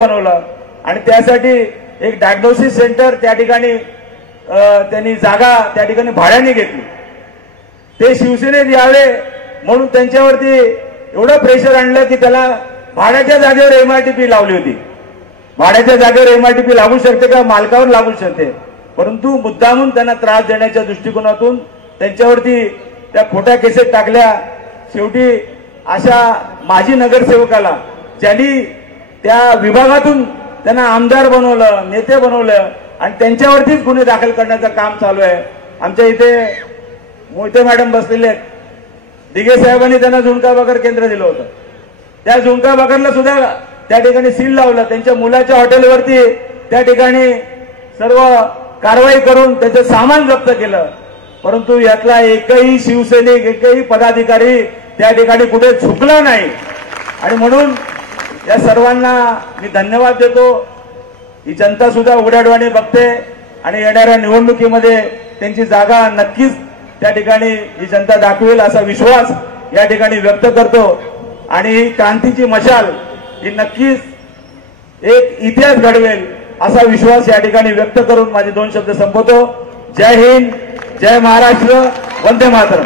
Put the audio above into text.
बनवलं आणि त्यासाठी एक डायग्नोसिस सेंटर त्या ठिकाणी त्यांनी जागा त्या ठिकाणी भाड्याने घेतली। ते शिवसेनेत यावे म्हणून त्यांच्यावरती एवढं प्रेशर आणलं की त्याला भाड्याच्या जागेवर एमआरटीपी लावली होती। भाड्याच्या जागेवर एमआरटीपी लागू शकते का? मालकावर लागू शकते, परंतु मुद्दामून त्यांना त्रास देण्याच्या दृष्टिकोनातून त्यांच्यावरती त्या खोट्या केसेस टाकल्या। शेवटी अशा माजी नगरसेवकाला ज्यांनी त्या विभागातून त्यांना आमदार बनवलं, नेते बनवलं आणि त्यांच्यावरतीच गुन्हे दाखल करण्याचं काम चालू आहे। आमच्या इथे मोहिते मॅडम बसलेले आहेत, दिघे साहेबांनी त्यांना झुणका भाकर केंद्र दिलं होतं। त्या झुणका भाकरला सुद्धा त्या ठिकाणी सील लावलं। त्यांच्या मुलाच्या हॉटेलवरती त्या ठिकाणी सर्व कारवाई करून त्याचं सामान जप्त केलं, परंतु यातला एकही शिवसैनिक, एकही पदाधिकारी त्या ठिकाणी कुठे झुकला नाही। आणि म्हणून या सर्वांना मी धन्यवाद देतो। ही जनता सुद्धा उघड्याडोळ्याने बघते आणि येणाऱ्या निवडणुकीमध्ये त्यांची जागा नक्कीच त्या ठिकाणी ही जनता दाखवेल असा विश्वास या ठिकाणी व्यक्त करतो। आणि ही क्रांतीची मशाल ही नक्कीच एक इतिहास घडवेल असा विश्वास या ठिकाणी व्यक्त करून माझे दोन शब्द संपवतो। जय हिंद, जय महाराष्ट्र, वंदे मातरम।